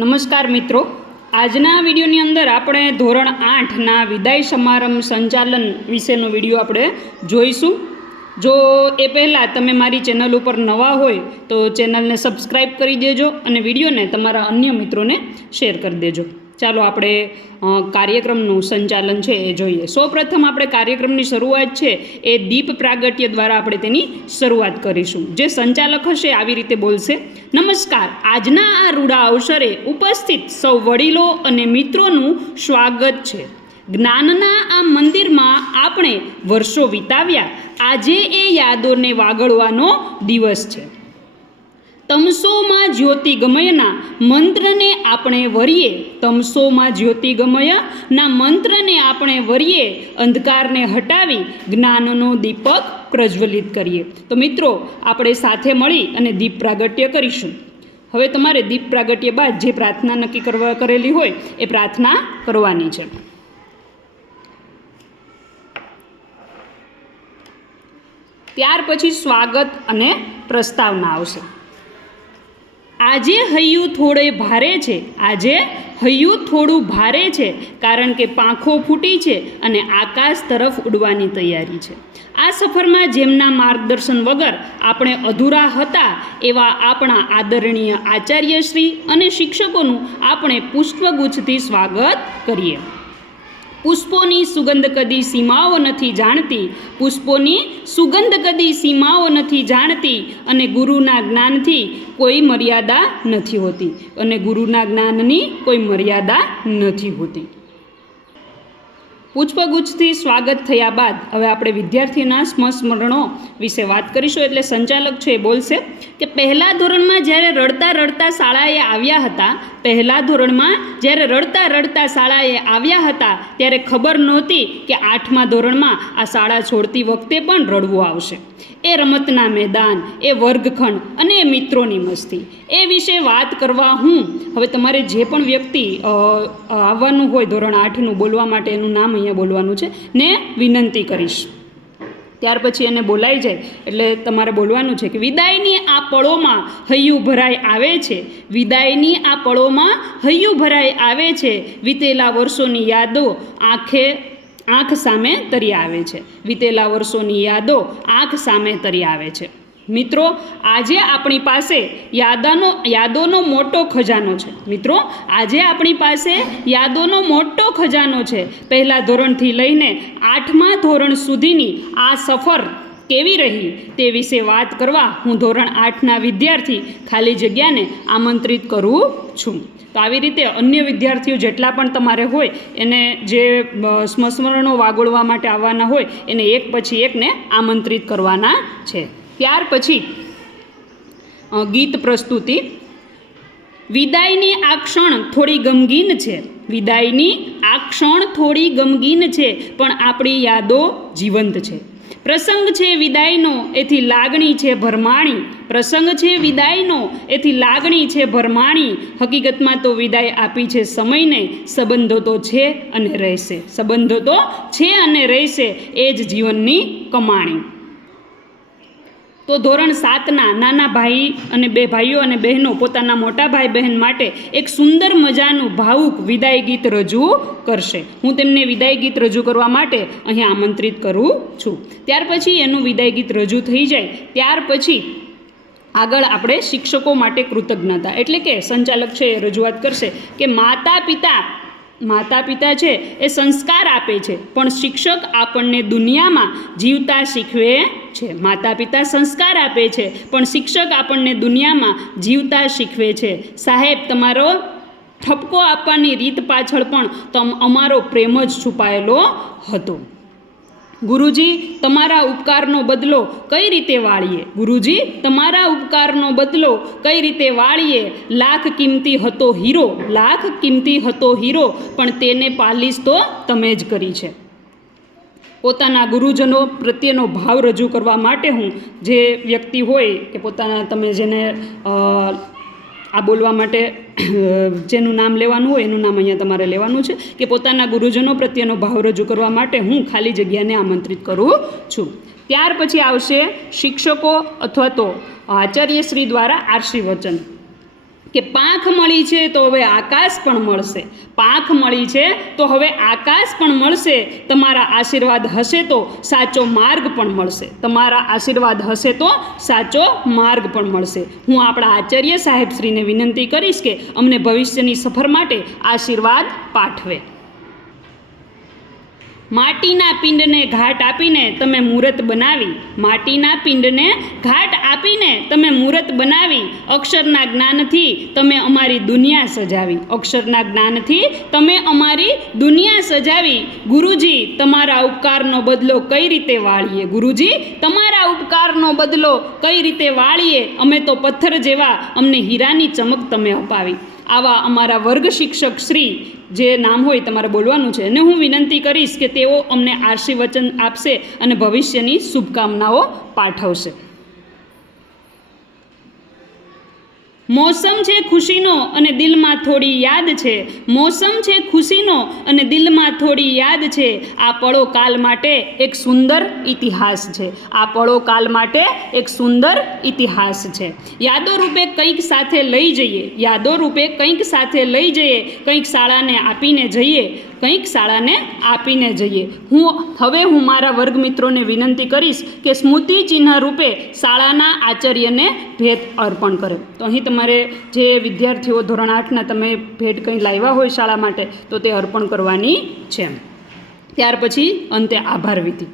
નમસ્કાર મિત્રો, આજના વિડીયોની અંદર આપણે ધોરણ 8ના વિદાય સમારંભ સંચાલન વિશેનો વિડીયો આપણે જોઈશું. જો એ પહેલાં તમે મારી ચેનલ ઉપર નવા હોય તો ચેનલને સબસ્ક્રાઈબ કરી દેજો અને વિડીયોને તમારા અન્ય મિત્રોને શેર કરી દેજો. ચાલો આપણે કાર્યક્રમનું સંચાલન છે એ જોઈએ. સૌપ્રથમ આપણે કાર્યક્રમની શરૂઆત છે એ દીપ પ્રાગટ્ય દ્વારા આપણે તેની શરૂઆત કરીશું. જે સંચાલક હશે આવી રીતે બોલશે: નમસ્કાર, આજના આ રૂડા અવસરે ઉપસ્થિત સૌ વડીલો અને મિત્રોનું સ્વાગત છે. જ્ઞાનના આ મંદિરમાં આપણે વર્ષો વિતાવ્યા. આજે એ યાદોને વાગળવાનો દિવસ છે. તમસોમાં જ્યોતિગમયના મંત્રને આપણે વરીએ. તમસોમાં જ્યોતિગમયના મંત્રને આપણે વરીએ. અંધકારને હટાવી જ્ઞાનનો દીપક પ્રજ્વલિત કરીએ. તો મિત્રો, આપણે સાથે મળી અને દીપ પ્રાગટ્ય કરીશું. હવે તમારે દીપ પ્રાગટ્ય બાદ જે પ્રાર્થના નક્કી કરેલી હોય એ પ્રાર્થના કરવાની છે. ત્યાર પછી સ્વાગત અને પ્રસ્તાવના આવશે. આજે હૈયું થોડે ભારે છે. આજે હૈયું થોડું ભારે છે, કારણ કે પાંખો ફૂટી છે અને આકાશ તરફ ઉડવાની તૈયારી છે. આ સફરમાં જેમના માર્ગદર્શન વગર આપણે અધૂરા હતા એવા આપણા આદરણીય આચાર્યશ્રી અને શિક્ષકોનું આપણે પુષ્પગુચ્છથી સ્વાગત કરીએ. પુષ્પોની સુગંધ કદી સીમાઓ નથી જાણતી. પુષ્પોની સુગંધ કદી સીમાઓ નથી જાણતી અને ગુરુના જ્ઞાનથી કોઈ મર્યાદા નથી હોતી. અને ગુરુના જ્ઞાનની કોઈ મર્યાદા નથી હોતી. પુષ્પગુચ્છથી સ્વાગત થયા બાદ હવે આપણે વિદ્યાર્થીના સ્મરણો વિશે વાત કરીશું. એટલે સંચાલક છે એ બોલશે કે પહેલા ધોરણમાં જ્યારે રડતા રડતા શાળાએ આવ્યા હતા, પહેલા ધોરણમાં જ્યારે રડતા રડતા શાળાએ આવ્યા હતા ત્યારે ખબર નહોતી કે 8મા ધોરણમાં આ શાળા છોડતી વખતે પણ રડવું આવશે. એ રમતના મેદાન, એ વર્ગખંડ અને એ મિત્રોની મસ્તી, એ વિશે વાત કરવા હવે તમારે જે પણ વ્યક્તિ આવવાનું હોય ધોરણ 8નું બોલવા માટે એનું નામ અહીંયા બોલવાનું છે ને વિનંતી કરીશ. ત્યાર પછી એને બોલાઈ જાય એટલે તમારે બોલવાનું છે કે વિદાયની આ પળોમાં હૈયું ભરાઈ આવે છે. વિદાયની આ પળોમાં હૈયું ભરાઈ આવે છે. વીતેલા વર્ષોની યાદો આંખ સામે તરી આવે છે. વીતેલા વર્ષોની યાદો આંખ સામે તરી આવે છે. મિત્રો, આજે આપણી પાસે યાદોનો મોટો ખજાનો છે. મિત્રો, આજે આપણી પાસે યાદોનો મોટો ખજાનો છે. પહેલા ધોરણથી લઈને 8મા ધોરણ સુધીની આ સફર કેવી રહી તે વિશે વાત કરવા હું ધોરણ 8ના વિદ્યાર્થી ખાલી જગ્યાને આમંત્રિત કરું છું. તો આવી રીતે અન્ય વિદ્યાર્થીઓ જેટલા પણ તમારે હોય એને જે સ્મરણો વાગોળવા માટે આવવાના હોય એને એક પછી એકને આમંત્રિત કરવાના છે. ત્યાર પછી ગીત પ્રસ્તુતિ. વિદાયની આ ક્ષણ થોડી ગમગીન છે. વિદાયની આ ક્ષણ થોડી ગમગીન છે, પણ આપણી યાદો જીવંત છે. પ્રસંગ છે વિદાયનો, એથી લાગણી છે ભરમાણી. પ્રસંગ છે વિદાયનો, એથી લાગણી છે ભરમાણી. હકીકતમાં તો વિદાય આપી છે સમયને. સંબંધો તો છે અને રહેશે. સંબંધો તો છે અને રહેશે, એ જ જીવનની કમાણી. તો ધોરણ 7ના નાના ભાઈ અને બે ભાઈઓ અને બહેનો પોતાના મોટા ભાઈ બહેન માટે એક સુંદર મજાનું ભાવુક વિદાય ગીત રજૂ કરશે. હું તેમને વિદાય ગીત રજૂ કરવા માટે અહીં આમંત્રિત કરું છું. ત્યાર પછી એનું વિદાય ગીત રજૂ થઈ જાય ત્યાર પછી આગળ આપણે શિક્ષકો માટે કૃતજ્ઞતા એટલે કે સંચાલક છે એ રજૂઆત કરશે કે માતા પિતા છે એ સંસ્કાર આપે છે, પણ શિક્ષક આપણને દુનિયામાં જીવતા શીખવે છે. માતા પિતા સંસ્કાર આપે છે, પણ શિક્ષક આપણને દુનિયામાં જીવતા શીખવે છે. સાહેબ, તમારો ઠપકો આપવાની રીત પાછળ પણ અમારો પ્રેમ જ છુપાયેલો હતો. ગુરુજી, તમારા ઉપકારનો બદલો કઈ રીતે વાળીએ? ગુરુજી, તમારા ઉપકારનો બદલો કઈ રીતે વાળીએ? લાખ કિંમતી હતો હીરો, લાખ કિંમતી હતો હીરો, પણ તેને પાલીશ તો તમે જ કરી છે. પોતાના ગુરુજનો પ્રત્યેનો ભાવ રજૂ કરવા માટે હું જે વ્યક્તિ હોય કે પોતાના તમે જેને આ બોલવા માટે જેનું નામ લેવાનું હોય એનું નામ અહીંયા તમારે લેવાનું છે કે પોતાના ગુરુજનો પ્રત્યેનો ભાવ રજૂ કરવા માટે હું ખાલી જગ્યાને આમંત્રિત કરું છું. ત્યાર પછી આવશે શિક્ષકો અથવા તો આચાર્યશ્રી દ્વારા આશીર્વચન. કે પાંખ મળી છે તો હવે આકાશ પણ મળશે, પાંખ મળી છે તો હવે આકાશ પણ મળશે, તમારા આશીર્વાદ હશે તો સાચો માર્ગ પણ મળશે, તમારા આશીર્વાદ હશે તો સાચો માર્ગ પણ મળશે. હું આપણા આચાર્ય સાહેબશ્રીને વિનંતી કરીશ કે અમને ભવિષ્યની સફર માટે આશીર્વાદ પાઠવે. માટીના પિંડને ઘાટ આપીને તમે મૂરત બનાવી, માટીના પિંડને ઘાટ આપીને તમે મૂરત બનાવી, અક્ષરના જ્ઞાનથી તમે અમારી દુનિયા સજાવી, અક્ષરના જ્ઞાનથી તમે અમારી દુનિયા સજાવી. ગુરુજી તમારા ઉપકારનો બદલો કઈ રીતે વાળીએ, ગુરુજી તમારા ઉપકારનો બદલો કઈ રીતે વાળીએ, અમે તો પથ્થર જેવા, અમને હીરાની ચમક તમે અપાવી. આવા અમારા વર્ગ શિક્ષક શ્રી, જે નામ હોય તમારે બોલવાનું છે, અને હું વિનંતી કરીશ કે તેઓ અમને આશીર્વચન આપશે અને ભવિષ્યની શુભકામનાઓ પાઠવશે. મોસમ છે ખુશીનો અને દિલમાં થોડી યાદ છે, મોસમ છે ખુશીનો અને દિલમાં થોડી યાદ છે, આ પળો કાલ માટે એક સુંદર ઇતિહાસ છે, આ પળો કાલ માટે એક સુંદર ઇતિહાસ છે. યાદો રૂપે કંઈક સાથે લઈ જઈએ, યાદો રૂપે કંઈક સાથે લઈ જઈએ, કંઈક શાળાને આપીને જઈએ, કંઈક શાળાને આપીને જઈએ. હું મારા વર્ગ મિત્રોને વિનંતી કરીશ કે સ્મૃતિ ચિહ્ન રૂપે શાળાના આચાર્યને ભેટ અર્પણ કરે. તો અહીં તમારે જે વિદ્યાર્થીઓ ધોરણ 8ના તમે ભેટ કંઈ લાવ્યા હોય શાળા માટે તો તે અર્પણ કરવાની છે. ત્યાર પછી અંતે આભાર વિધિ.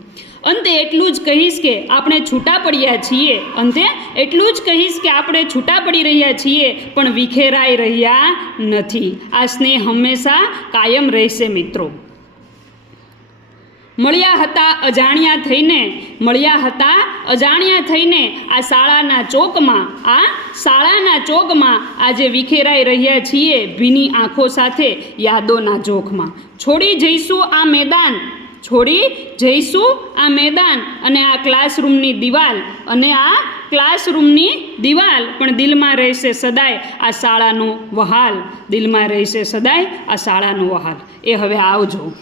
અંતે એટલું જ કહીશ કે આપણે છૂટા પડ્યા છીએ, અંતે એટલું જ કહીશ કે આપણે છૂટા પડી રહ્યા છીએ પણ વિખેરાઈ રહ્યા નથી. આ સ્નેહ હંમેશા કાયમ રહેશે મિત્રો. મળ્યા હતા અજાણ્યા થઈને, મળ્યા હતા અજાણ્યા થઈને આ શાળાના ચોકમાં, આ શાળાના ચોકમાં આજે વિખેરાઈ રહ્યા છીએ ભીની આંખો સાથે યાદોના જોખમાં. છોડી જઈશું આ મેદાન, છોડી જઈશું આ મેદાન અને આ ક્લાસરૂમની દિવાલ, અને આ ક્લાસરૂમની દિવાલ, પણ દિલમાં રહેશે સદાય આ શાળાનો વહાલ, દિલમાં રહેશે સદાય આ શાળાનો વહાલ. એ હવે આવજો.